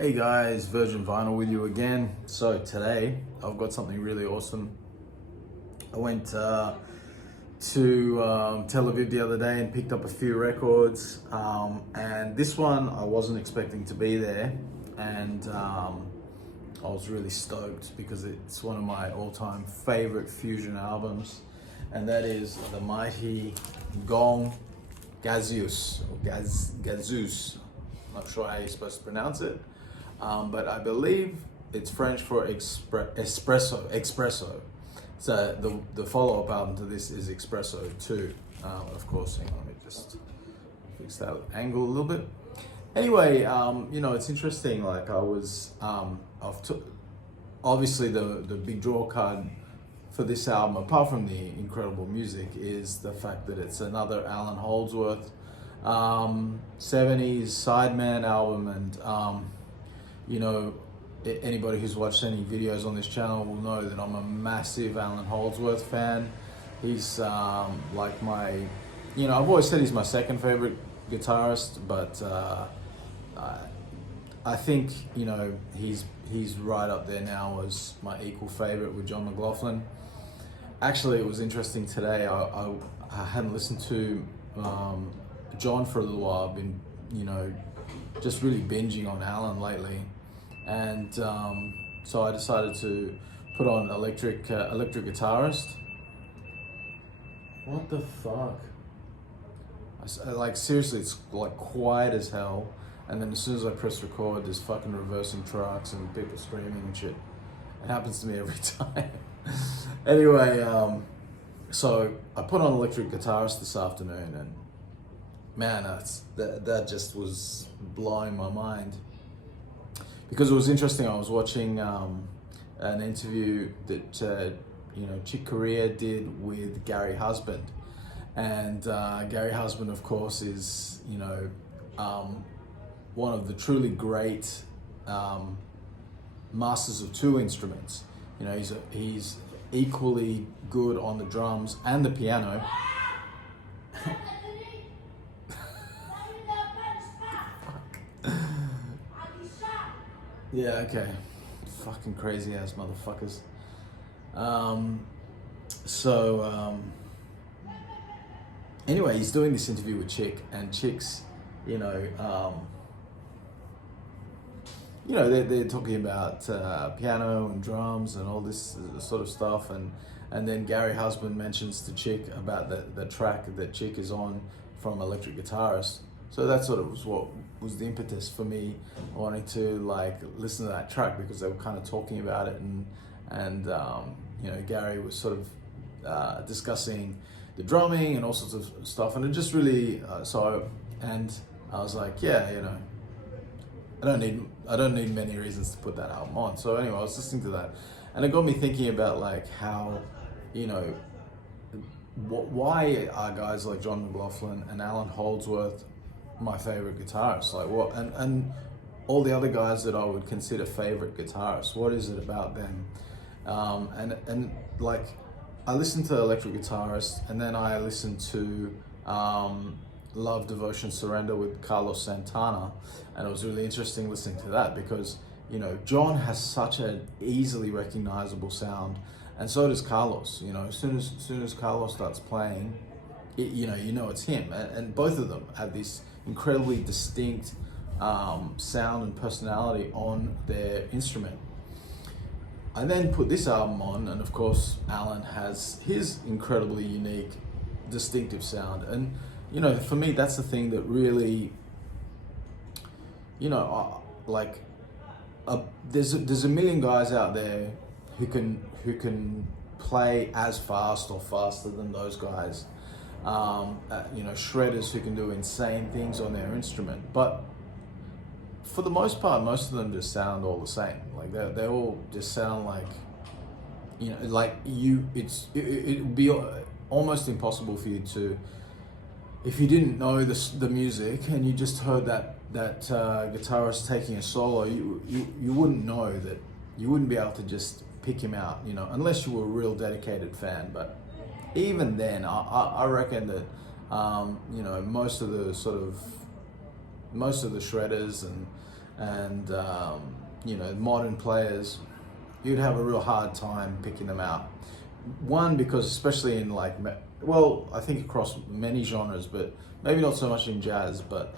Hey guys, Virgin Vinyl with you again. So today I've got something really awesome. I went to Tel Aviv the other day and picked up a few records, and this one I wasn't expecting to be there, and I was really stoked because it's one of my all-time favorite fusion albums, and that is the mighty GONG Gazeuse, or Gazeuse. Not sure how you're supposed to pronounce it. But I believe it's French for espresso. So the follow-up album to this is Espresso 2. Of course, hang on, let me just fix that angle a little bit. Anyway, it's interesting. Like obviously the big draw card for this album, apart from the incredible music, is the fact that it's another Allan Holdsworth 70s sideman album, and anybody who's watched any videos on this channel will know that I'm a massive Allan Holdsworth fan. He's like I've always said he's my second favorite guitarist, but I think he's right up there now as my equal favorite with John McLaughlin. Actually, it was interesting today. I hadn't listened to John for a little while. I've been just really binging on Allan lately. And so I decided to put on electric guitarist. What the fuck? Like seriously, it's like quiet as hell. And then as soon as I press record, there's fucking reversing trucks and people screaming and shit. It happens to me every time. Anyway, so I put on electric guitarist this afternoon, and man, that just was blowing my mind. Because it was interesting. I was watching an interview that Chick Corea did with Gary Husband, and Gary Husband, of course, is one of the truly great masters of two instruments. He's equally good on the drums and the piano. Yeah, okay. Fucking crazy ass motherfuckers. Anyway, he's doing this interview with Chick, and Chick's, they're talking about piano and drums and all this sort of stuff, and then Gary Husband mentions to Chick about the track that Chick is on from Electric Guitarist. So that sort of was what was the impetus for me wanting to listen to that track, because they were kind of talking about it, and Gary was sort of discussing the drumming and all sorts of stuff, and it just really and I was like, I don't need many reasons to put that album on. So anyway, I was listening to that, and it got me thinking about how why are guys like John McLaughlin and Allan Holdsworth my favorite guitarists? And all the other guys that I would consider favorite guitarists, what is it about them? I listened to Electric Guitarist, and then I listened to Love, Devotion, Surrender with Carlos Santana, and it was really interesting listening to that because John has such an easily recognizable sound, and so does Carlos. As soon as Carlos starts playing, it's him, and both of them have this incredibly distinct sound and personality on their instrument. I then put this album on, and of course Allan has his incredibly unique, distinctive sound, and for me that's the thing that really, there's a million guys out there who can play as fast or faster than those guys. Shredders who can do insane things on their instrument, but for the most part, most of them just sound all the same. They all just sound it would be almost impossible for you to, if you didn't know the music and you just heard that guitarist taking a solo, you wouldn't know that, you wouldn't be able to just pick him out, unless you were a real dedicated fan. But even then, I reckon that most of the shredders and modern players, you'd have a real hard time picking them out. One, because especially in I think across many genres, but maybe not so much in jazz, but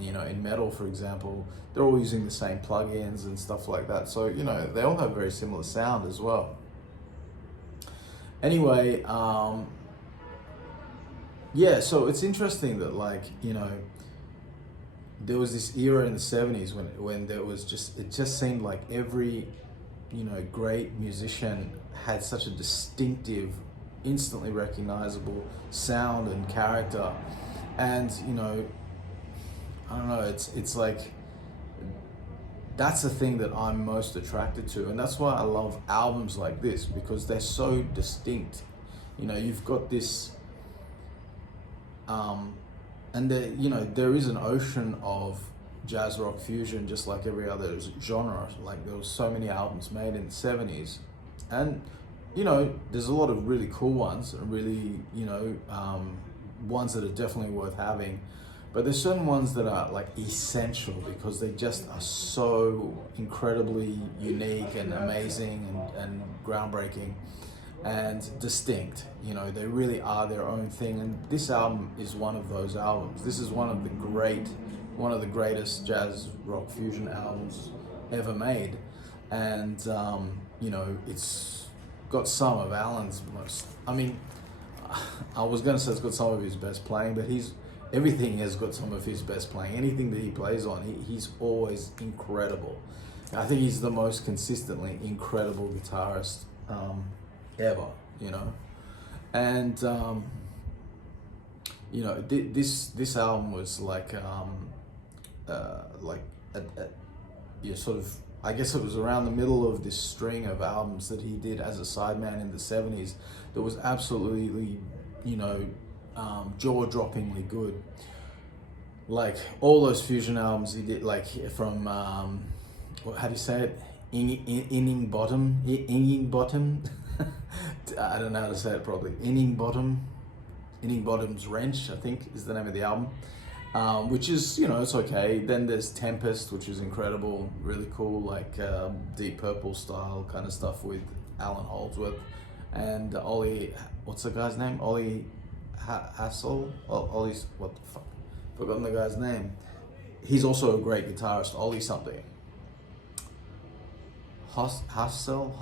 in metal, for example, they're all using the same plugins and stuff like that. So they all have very similar sound as well. Anyway, so it's interesting that there was this era in the 70s when there was it just seemed like every great musician had such a distinctive, instantly recognizable sound and character. And I don't know, it's like that's the thing that I'm most attracted to, and that's why I love albums like this, because they're so distinct. You've got this and there is an ocean of jazz rock fusion, just like every other genre. Like, there was so many albums made in the 70s, and there's a lot of really cool ones, really ones that are definitely worth having. But there's certain ones that are essential because they just are so incredibly unique and amazing and groundbreaking and distinct. They really are their own thing, and this album is one of those albums. This is one of the greatest jazz rock fusion albums ever made, and it's got some of Allan's most. I was going to say it's got some of his best playing, but everything has got some of his best playing. Anything that he plays on, he's always incredible. I think he's the most consistently incredible guitarist ever, and this album was sort of, I guess it was around the middle of this string of albums that he did as a sideman in the 70s that was absolutely jaw-droppingly good. Like, all those fusion albums he did, from how do you say it, Inning Bottom I don't know how to say it properly. Inning Bottom's Wrench, I think, is the name of the album, which is, it's okay. Then there's Tempest, which is incredible, really cool, Deep Purple style kind of stuff with Allan Holdsworth and Ollie, what's the guy's name? Ollie Hassel? Ollie's, what the fuck? Forgotten the guy's name. He's also a great guitarist, Ollie something. Hassel,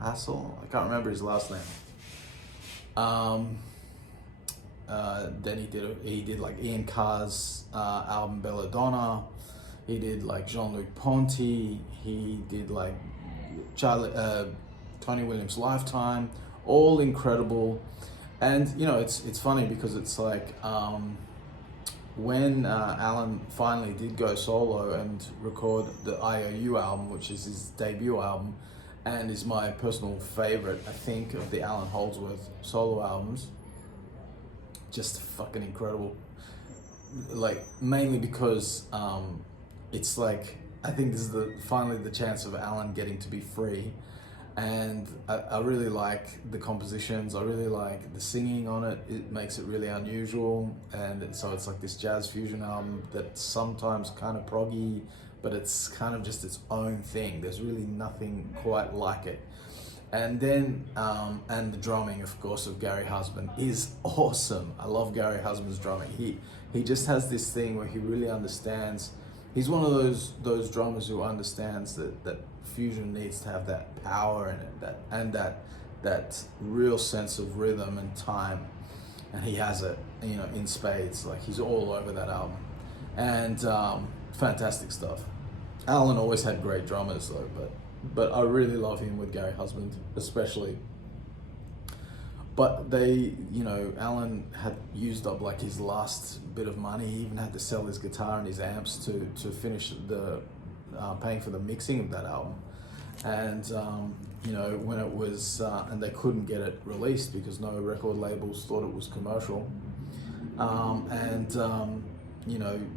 I can't remember his last name. Then he did Ian Carr's album Belladonna. He did Jean-Luc Ponty. He did Tony Williams' Lifetime. All incredible. And it's funny because it's when Allan finally did go solo and record the IOU album, which is his debut album and is my personal favorite, I think, of the Allan Holdsworth solo albums. Just fucking incredible. Mainly because it's I think this is finally the chance of Allan getting to be free. And I really like the compositions. I really like the singing on it. It makes it really unusual, and so it's this jazz fusion album that's sometimes kind of proggy, but it's kind of just its own thing. There's really nothing quite like it. And then and the drumming, of course, of Gary Husband is awesome. I love Gary Husband's drumming. He just has this thing where he really understands. He's one of those drummers who understands that fusion needs to have that power in it, that real sense of rhythm and time, and he has it, in spades. He's all over that album, and fantastic stuff. Allan always had great drummers though, but I really love him with Gary Husband especially. But Allan had used up his last bit of money. He even had to sell his guitar and his amps to finish the paying for the mixing of that album. And when it was and they couldn't get it released because no record labels thought it was commercial.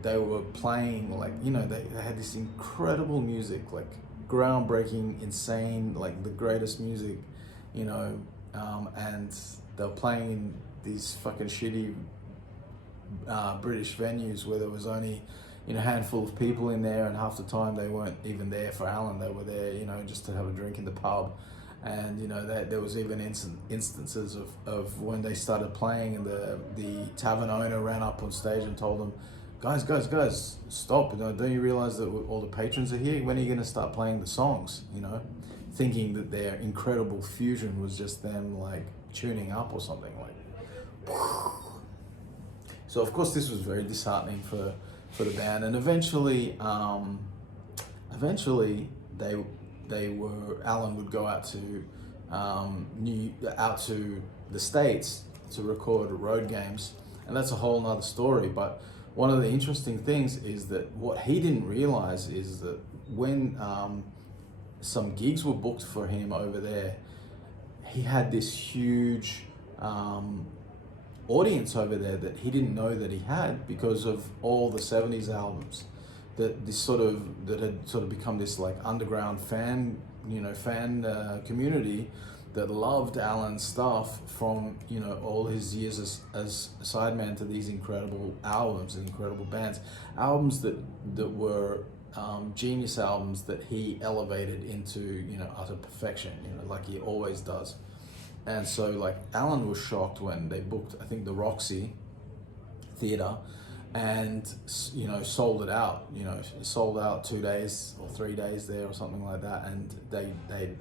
They were playing they had this incredible music, groundbreaking, insane, the greatest music, and they were playing in these fucking shitty British venues where there was only handful of people in there, and half the time they weren't even there for Allan. They were there, just to have a drink in the pub. And there was even instances of when they started playing, and the tavern owner ran up on stage and told them, guys, stop! Don't you realize that all the patrons are here? When are you going to start playing the songs? Thinking that their incredible fusion was just them like tuning up or something like. So of course this was very disheartening for the band, and eventually Allan would go out to the States to record road games, and that's a whole nother story. But one of the interesting things is that what he didn't realize is that when some gigs were booked for him over there, he had this huge audience over there that he didn't know that he had, because of all the 70s albums that had sort of become this like underground fan community that loved Allan's stuff from all his years as sideman to these incredible albums and incredible albums that were genius albums that he elevated into utter perfection, like he always does. And so like Allan was shocked when they booked, I think, the Roxy Theatre, and sold it out. Sold out 2 days or 3 days there or something like that, and they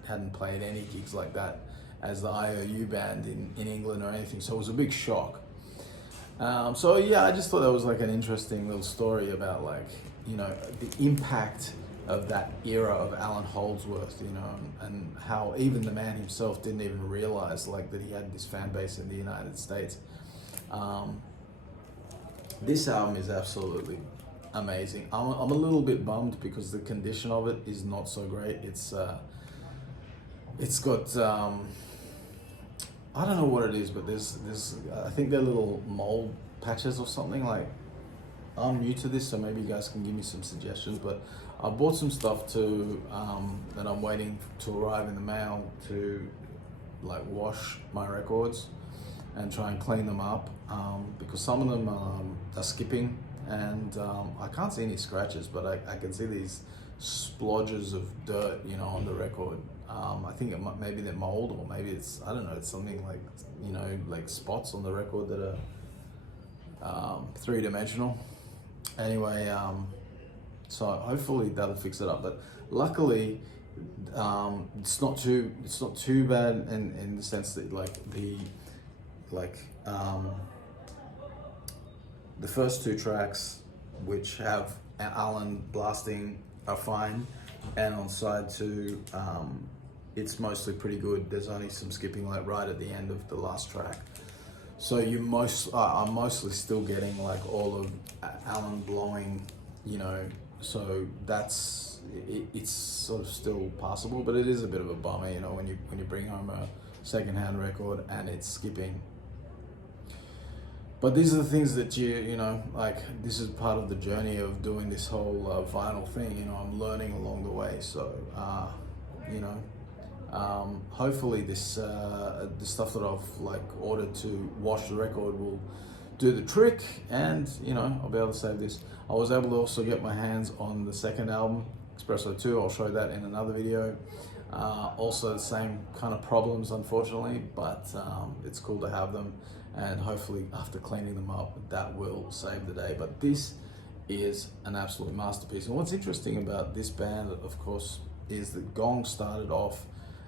hadn't played any gigs like that as the IOU band in England or anything. So it was a big shock. So yeah, I just thought that was like an interesting little story about like the impact of that era of Allan Holdsworth, and how even the man himself didn't even realize like that he had this fan base in the United States. This album is absolutely amazing. I'm a little bit bummed because the condition of it is not so great. It's got I don't know what it is, but there's I think they're little mold patches or something. Like, I'm new to this, so maybe you guys can give me some suggestions, but I bought some stuff that I'm waiting to arrive in the mail to like wash my records and try and clean them up, because some of them are skipping, and I can't see any scratches, but I can see these splodges of dirt, on the record. I think maybe they're mold, or maybe it's, I don't know, it's something like, like spots on the record that are three-dimensional. Anyway, so hopefully that'll fix it up. But luckily, it's not too bad in the sense that the first two tracks, which have Allan blasting, are fine, and on side two, it's mostly pretty good. There's only some skipping like right at the end of the last track. So I'm mostly still getting like all of Allan blowing, so that's it's sort of still passable, but it is a bit of a bummer, when you bring home a secondhand record and it's skipping. But these are the things that like, this is part of the journey of doing this whole vinyl thing. I'm learning along the way. So, hopefully this the stuff that I've like ordered to wash the record will do the trick, and I'll be able to save this. I was able to also get my hands on the second album, Espresso 2. I'll show that in another video. Also the same kind of problems, unfortunately, but it's cool to have them, and hopefully after cleaning them up, that will save the day. But this is an absolute masterpiece. And what's interesting about this band, of course, is that GONG started off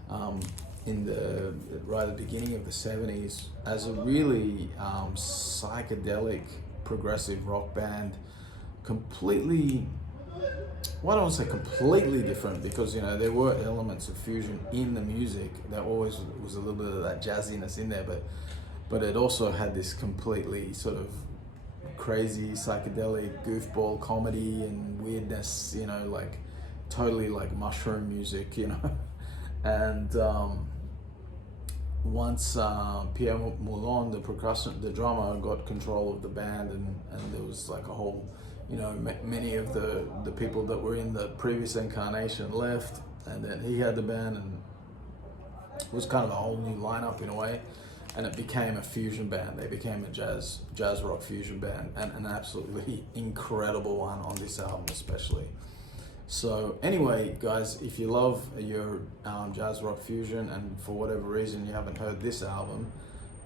right at the beginning of the 70s as a really psychedelic progressive rock band, completely, well, I don't want to say completely different, because there were elements of fusion in the music. There always was a little bit of that jazziness in there, but it also had this completely sort of crazy psychedelic goofball comedy and weirdness, like totally like mushroom music, and once Pierre Moerlen, the drummer, got control of the band, and there was like a whole, many of the people that were in the previous incarnation left, and then he had the band, and it was kind of a whole new lineup in a way. and it became a fusion band. They became a jazz rock fusion band, and an absolutely incredible one on this album especially. So anyway, guys, if you love your jazz rock fusion and for whatever reason you haven't heard this album,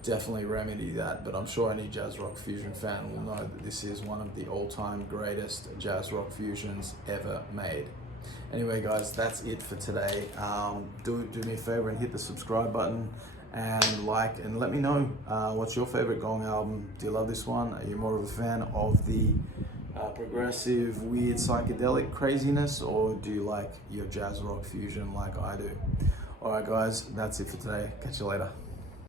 definitely remedy that. But I'm sure any jazz rock fusion fan will know that this is one of the all-time greatest jazz rock fusions ever made. Anyway, guys, that's it for today. Do me a favor and hit the subscribe button and like, and let me know what's your favorite Gong album. Do you love this one? Are you more of a fan of the progressive, weird, psychedelic craziness, or do you like your jazz rock fusion like I do? All right, guys, that's it for today. Catch you later.